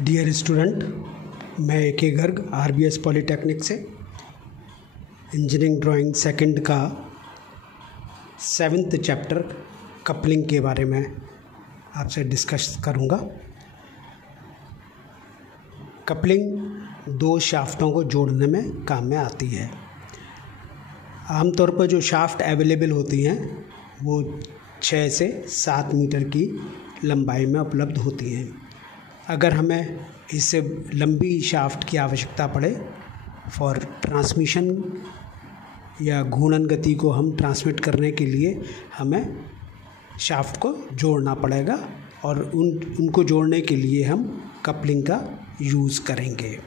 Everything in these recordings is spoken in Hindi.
डियर स्टूडेंट, मैं ए.के. गर्ग आर.बी.एस. पॉलीटेक्निक से इंजीनियरिंग ड्राइंग सेकंड का 7th चैप्टर कपलिंग के बारे में आपसे डिस्कस करूँगा। कपलिंग दो शाफ्टों को जोड़ने में काम में आती है। आमतौर पर जो शाफ्ट अवेलेबल होती हैं वो 6 से 7 मीटर की लंबाई में उपलब्ध होती हैं। अगर हमें इससे लंबी शाफ्ट की आवश्यकता पड़े फॉर ट्रांसमिशन या घूर्णन गति को हम ट्रांसमिट करने के लिए हमें शाफ्ट को जोड़ना पड़ेगा और उनको जोड़ने के लिए हम कपलिंग का यूज़ करेंगे।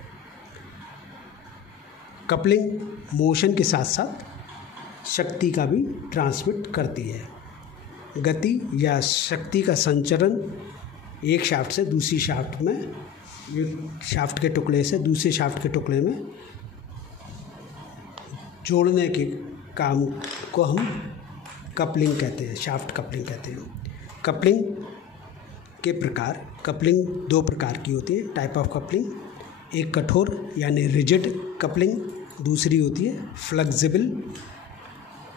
कपलिंग मोशन के साथ साथ शक्ति का भी ट्रांसमिट करती है। गति या शक्ति का संचरण एक शाफ्ट से दूसरी शाफ्ट में, एक शाफ्ट के टुकड़े से दूसरे शाफ्ट के टुकड़े में जोड़ने के काम को हम कपलिंग कहते हैं, शाफ्ट कपलिंग कहते हैं। कपलिंग के प्रकार, कपलिंग दो प्रकार की होती है, टाइप ऑफ कपलिंग। एक कठोर यानी रिजिड कपलिंग, दूसरी होती है फ्लेक्सिबल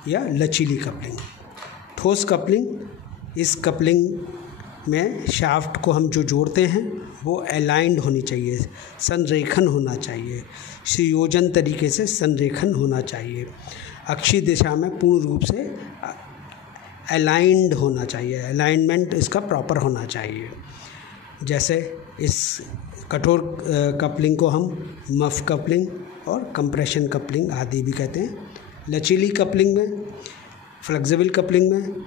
या लचीली कपलिंग। ठोस कपलिंग, इस कपलिंग में शाफ्ट को हम जो जोड़ते हैं वो अलाइंड होनी चाहिए, संरेखन होना चाहिए, संयोजन तरीके से संरेखन होना चाहिए, अक्षीय दिशा में पूर्ण रूप से अलाइंड होना चाहिए, अलाइनमेंट इसका प्रॉपर होना चाहिए। जैसे इस कठोर कपलिंग को हम मफ कपलिंग और कंप्रेशन कपलिंग आदि भी कहते हैं। लचीली कपलिंग में, फ्लेक्सिबल कपलिंग में,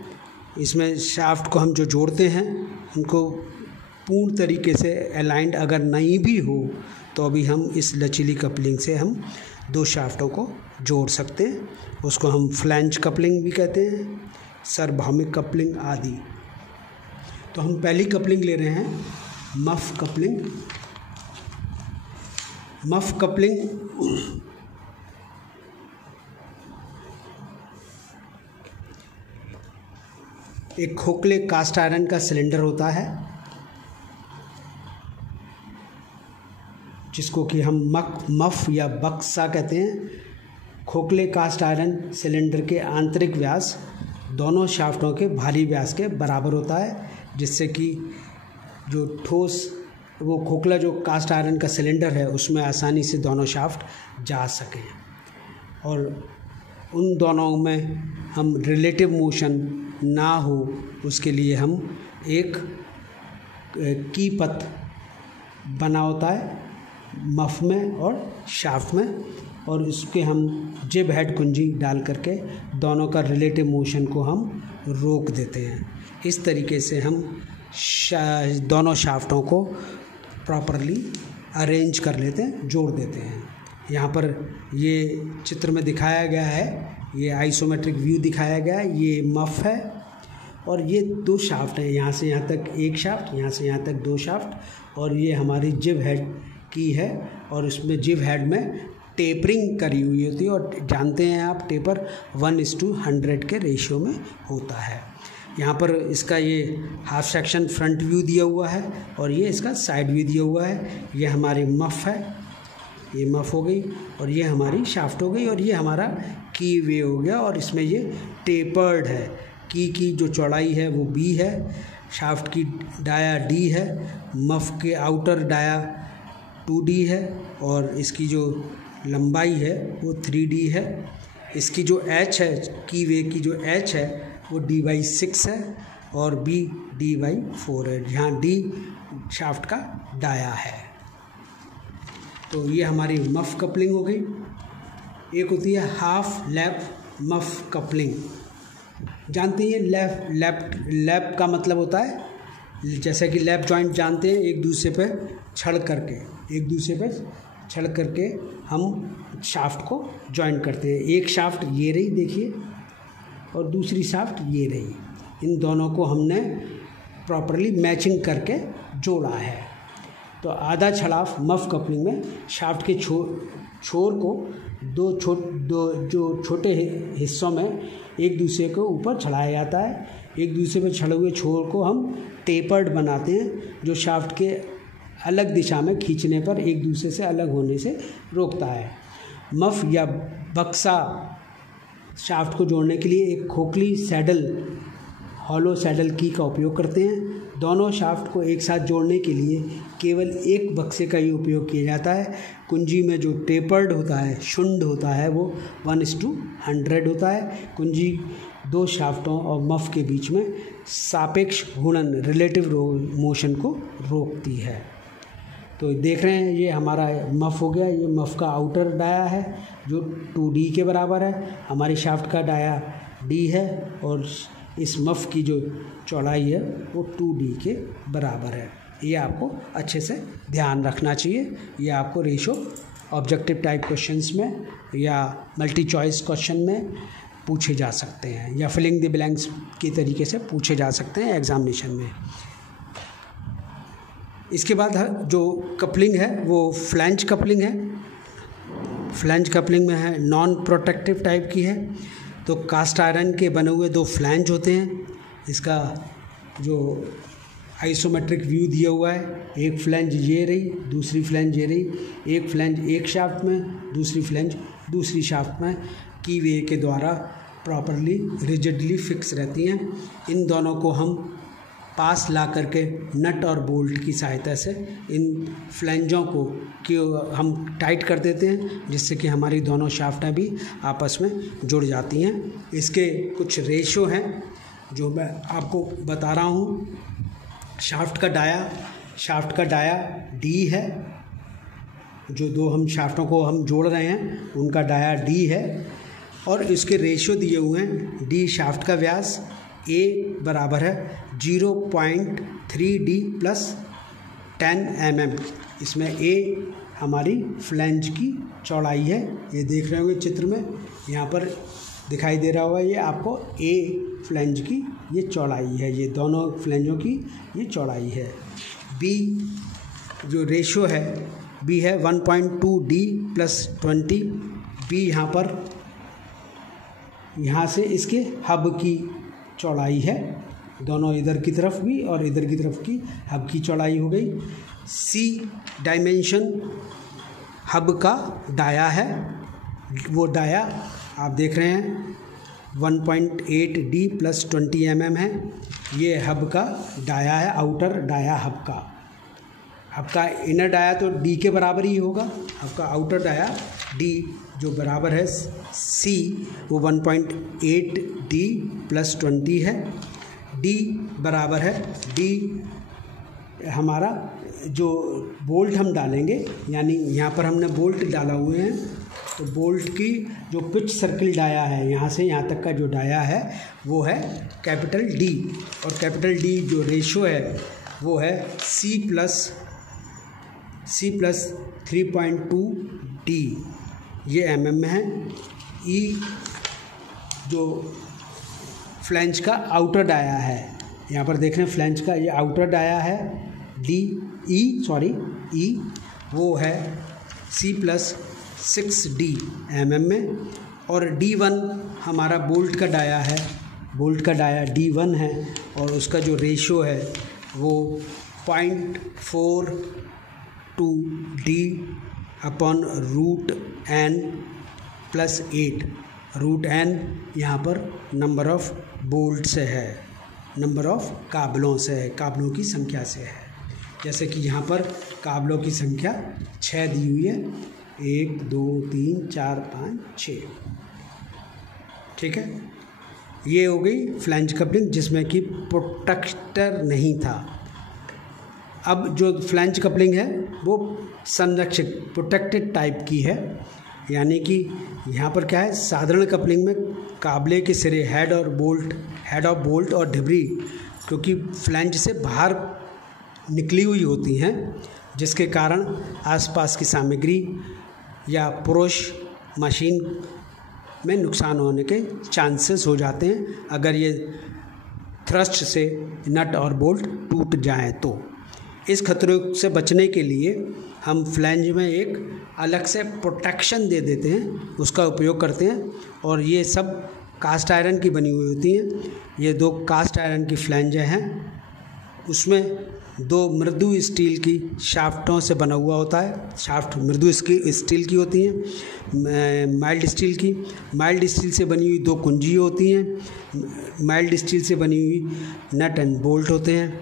इसमें शाफ्ट को हम जो जोड़ते हैं उनको पूर्ण तरीके से अलाइंड अगर नहीं भी हो तो अभी हम इस लचीली कपलिंग से हम दो शाफ्टों को जोड़ सकते हैं। उसको हम फ्लैंज कपलिंग भी कहते हैं, सार्वभौमिक कपलिंग आदि। तो हम पहली कपलिंग ले रहे हैं मफ कपलिंग। मफ कपलिंग एक खोखले कास्ट आयरन का सिलेंडर होता है जिसको कि हम मफ या बक्सा कहते हैं। खोखले कास्ट आयरन सिलेंडर के आंतरिक व्यास दोनों शाफ्टों के बाहरी व्यास के बराबर होता है, जिससे कि जो ठोस वो खोखला जो कास्ट आयरन का सिलेंडर है उसमें आसानी से दोनों शाफ्ट जा सकें और उन दोनों में हम रिलेटिव मोशन ना हो उसके लिए हम एक की पथ बना होता है मफ में और शाफ्ट में, और उसके हम जिब हेड कुंजी डाल करके दोनों का रिलेटिव मोशन को हम रोक देते हैं। इस तरीके से हम दोनों शाफ्टों को प्रॉपरली अरेंज कर लेते हैं, जोड़ देते हैं। यहाँ पर ये चित्र में दिखाया गया है, ये आइसोमेट्रिक व्यू दिखाया गया है। ये मफ है और ये दो शाफ्ट हैं, यहाँ से यहाँ तक एक शाफ्ट, यहाँ से यहाँ तक दो शाफ्ट, और ये हमारी जिब हेड की है और उसमें जिब हेड में टेपरिंग करी हुई होती है। और जानते हैं आप टेपर 1:100 के रेशियो में होता है। यहाँ पर इसका ये हाफ सेक्शन फ्रंट व्यू दिया हुआ है और ये इसका साइड व्यू दिया हुआ है। ये हमारी मफ है, ये मफ हो गई, और ये हमारी शाफ्ट हो गई, और ये हमारा की वे हो गया। और इसमें ये टेपर्ड है, की जो चौड़ाई है वो b है, शाफ्ट की डाया d है, मफ के आउटर डाया 2d है, और इसकी जो लंबाई है वो 3d है। इसकी जो h है, की वे की जो h है वो d/6 है और b d/4 है, जहाँ d शाफ्ट का डाया है। तो ये हमारी मफ कपलिंग हो गई। एक होती है हाफ लैप मफ कपलिंग। जानते हैं लैप का मतलब होता है, जैसे कि लैप जॉइंट जानते हैं, एक दूसरे पे छड़ करके हम शाफ्ट को जॉइंट करते हैं। एक शाफ्ट ये रही देखिए और दूसरी शाफ्ट ये रही, इन दोनों को हमने प्रॉपरली मैचिंग करके जोड़ा है। तो आधा छड़ाव मफ कपलिंग में शाफ्ट के छोर को दो जो छोटे हिस्सों में एक दूसरे के ऊपर चढ़ाया जाता है। एक दूसरे पर छड़े हुए छोर को हम टेपर्ड बनाते हैं, जो शाफ्ट के अलग दिशा में खींचने पर एक दूसरे से अलग होने से रोकता है। मफ या बक्सा शाफ्ट को जोड़ने के लिए एक खोखली सैडल हॉलो सैडल की का उपयोग करते हैं। दोनों शाफ्ट को एक साथ जोड़ने के लिए केवल एक बक्से का ही उपयोग किया जाता है। कुंजी में जो टेपर्ड होता है, शुंड होता है, वो 1:100 होता है। कुंजी दो शाफ्टों और मफ के बीच में सापेक्ष घूर्णन रिलेटिव मोशन को रोकती है। तो देख रहे हैं ये हमारा मफ हो गया। ये मफ का आउटर डाया है जो 2D के बराबर है। हमारी शाफ्ट का डाया D है और इस मफ की जो चौड़ाई है वो 2D के बराबर है। ये आपको अच्छे से ध्यान रखना चाहिए। ये आपको रेशो ऑब्जेक्टिव टाइप क्वेश्चंस में या मल्टी चॉइस क्वेश्चन में पूछे जा सकते हैं या फिलिंग द ब्लैंक्स के तरीके से पूछे जा सकते हैं एग्जामिनेशन में। इसके बाद जो कपलिंग है वो फ्लैंज कपलिंग है। फ्लैंज कपलिंग में है नॉन प्रोटेक्टिव टाइप की है। तो कास्ट आयरन के बने हुए दो फ्लैंज होते हैं। इसका जो आइसोमेट्रिक व्यू दिया हुआ है, एक फ्लैंज ये रही, दूसरी फ्लैंज ये रही। एक फ्लैंज एक शाफ्ट में, दूसरी फ्लैंज दूसरी शाफ्ट में की वे के द्वारा प्रॉपरली रिजिडली फिक्स रहती हैं। इन दोनों को हम पास ला करके नट और बोल्ट की सहायता से इन फ्लैंजों को हम टाइट कर देते हैं, जिससे कि हमारी दोनों शाफ्टें भी आपस में जुड़ जाती हैं। इसके कुछ रेशो हैं जो मैं आपको बता रहा हूँ। शाफ्ट का डाया D है। जो दो हम शाफ्टों को हम जोड़ रहे हैं उनका डाया D है और इसके रेशो दिए हुए हैं। D शाफ्ट का व्यास, A बराबर है 0.3D + 10 mm। इसमें A हमारी फ्लैंज की चौड़ाई है। ये देख रहे होंगे चित्र में, यहाँ पर दिखाई दे रहा होगा ये आपको A फ्लैंज की ये चौड़ाई है। ये दोनों फ्लैंजों की ये चौड़ाई है। B जो रेशो है B है 1.2D + 20। B यहाँ से इसके हब की चौड़ाई है, दोनों इधर की तरफ भी और इधर की तरफ की हब की चौड़ाई हो गई। C डायमेंशन हब का डाया है। वो डाया आप देख रहे हैं 1.8D + 20 mm है। ये हब का डाया है, आउटर डाया हब का। हब का इनर डाया तो D के बराबर ही होगा। हब का आउटर डाया D जो बराबर है C, वो 1.8D + 20 है। D बराबर है D हमारा जो बोल्ट हम डालेंगे, यानी यहाँ पर हमने बोल्ट डाला हुए हैं, तो बोल्ट की जो पिच सर्किल डाया है यहाँ से यहाँ तक का जो डाया है वो है कैपिटल D। और कैपिटल D जो रेशो है वो है C + 3.2D, ये mm में है। E जो फ्लैंज का आउटर डाया है, यहाँ पर देख रहे हैं फ्लैंज का ये आउटर डाया है E वो है C + 6D mm में। और D1 हमारा बोल्ट का डाया है, बोल्ट का डाया D1 है और उसका जो रेशो है वो 0.42D / √n + 8। √n यहाँ पर नंबर ऑफ बोल्ट से है, नंबर ऑफ काबलों से है, काबलों की संख्या से है। जैसे कि यहाँ पर काबलों की संख्या 6 दी हुई है, 1 2 3 4 5 6। ठीक है, ये हो गई फ्लैंज कपलिंग जिसमें कि प्रोटेक्टर नहीं था। अब जो फ्लैंज कपलिंग है वो संरक्षित प्रोटेक्टेड टाइप की है, यानी कि यहाँ पर क्या है, साधारण कपलिंग में काबले के सिरे हेड ऑफ बोल्ट और ढिबरी क्योंकि फ्लैंज से बाहर निकली हुई होती हैं, जिसके कारण आसपास की सामग्री या पुरुष मशीन में नुकसान होने के चांसेस हो जाते हैं अगर ये थ्रस्ट से नट और बोल्ट टूट जाएं तो। इस खतरे से बचने के लिए हम फ्लैंज में एक अलग से प्रोटेक्शन दे देते हैं, उसका उपयोग करते हैं। और ये सब कास्ट आयरन की बनी हुई होती हैं। ये 2 कास्ट आयरन की फ्लैंज हैं, उसमें दो मृदु स्टील की शाफ्टों से बना हुआ होता है। शाफ्ट मृदु स्टील की होती हैं। माइल्ड स्टील से बनी हुई दो कुंजी होती हैं। माइल्ड स्टील से बनी हुई नट एंड बोल्ट होते हैं,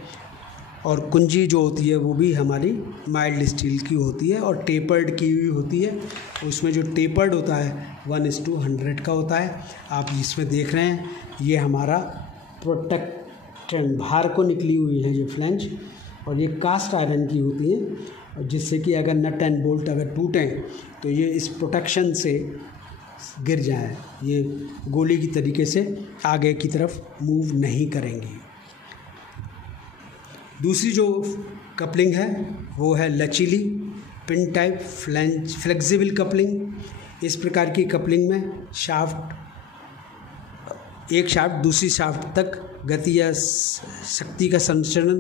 और कुंजी जो होती है वो भी हमारी माइल्ड स्टील की होती है और टेपर्ड की हुई होती है। उसमें जो टेपर्ड होता है 1:100 का होता है। आप इसमें देख रहे हैं ये हमारा प्रोटेक्टेंट बाहर को निकली हुई है ये फ्लैंज, और ये कास्ट आयरन की होती हैं, जिससे कि अगर नट एंड बोल्ट अगर टूटें तो ये इस प्रोटेक्शन से गिर जाए, ये गोली की तरीके से आगे की तरफ मूव नहीं करेंगी। दूसरी जो कपलिंग है वो है लचीली पिन टाइप फ्लेक्सिबल कपलिंग। इस प्रकार की कपलिंग में एक शाफ्ट दूसरी शाफ्ट तक गति या शक्ति का संचरण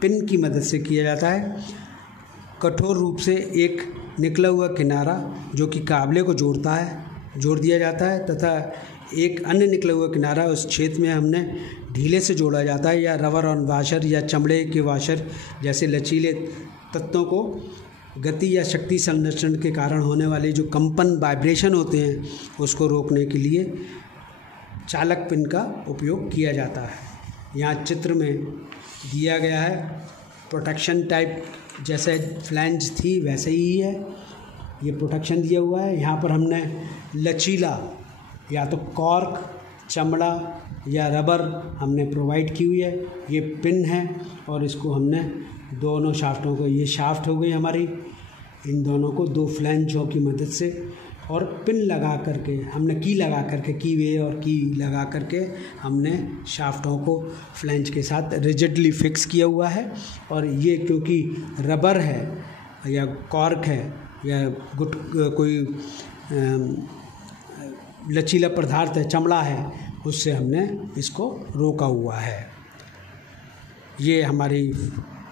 पिन की मदद से किया जाता है। कठोर रूप से एक निकला हुआ किनारा जो कि काबले को जोड़ दिया जाता है, तथा एक अन्य निकला हुआ किनारा उस छेद में हमने ढीले से जोड़ा जाता है, या रबर ऑन वाशर या चमड़े के वाशर जैसे लचीले तत्वों को गति या शक्ति संरक्षण के कारण होने वाले जो कंपन वाइब्रेशन होते हैं उसको रोकने के लिए चालक पिन का उपयोग किया जाता है। यहाँ चित्र में दिया गया है प्रोटेक्शन टाइप, जैसे फ्लैंज थी वैसे ही है, ये प्रोटेक्शन दिया हुआ है। यहाँ पर हमने लचीला या तो कॉर्क, चमड़ा या रबर हमने प्रोवाइड की हुई है। ये पिन है और इसको हमने दोनों शाफ्टों को, ये शाफ्ट हो गई हमारी, इन दोनों को दो फ्लैंजों की मदद से और पिन लगा करके हमने की लगा करके हमने शाफ्टों को फ्लैंज के साथ रिजिडली फिक्स किया हुआ है। और ये क्योंकि रबर है या कॉर्क है या कोई लचीला पदार्थ है, चमड़ा है, उससे हमने इसको रोका हुआ है। ये हमारी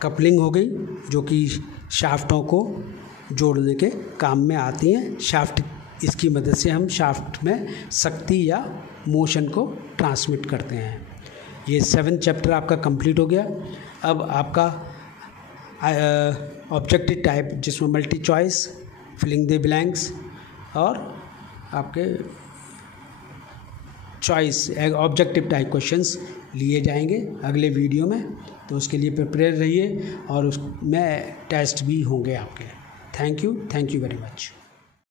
कपलिंग हो गई जो कि शाफ्टों को जोड़ने के काम में आती हैं। शाफ्ट, इसकी मदद से हम शाफ्ट में शक्ति या मोशन को ट्रांसमिट करते हैं। ये 7th चैप्टर आपका कंप्लीट हो गया। अब आपका ऑब्जेक्टिव टाइप, जिसमें multi choice, filling the blanks और आपके चॉइस ऑब्जेक्टिव टाइप क्वेश्चंस लिए जाएंगे अगले वीडियो में, तो उसके लिए प्रिपेयर रहिए और उसमें टेस्ट भी होंगे आपके। Thank you very much.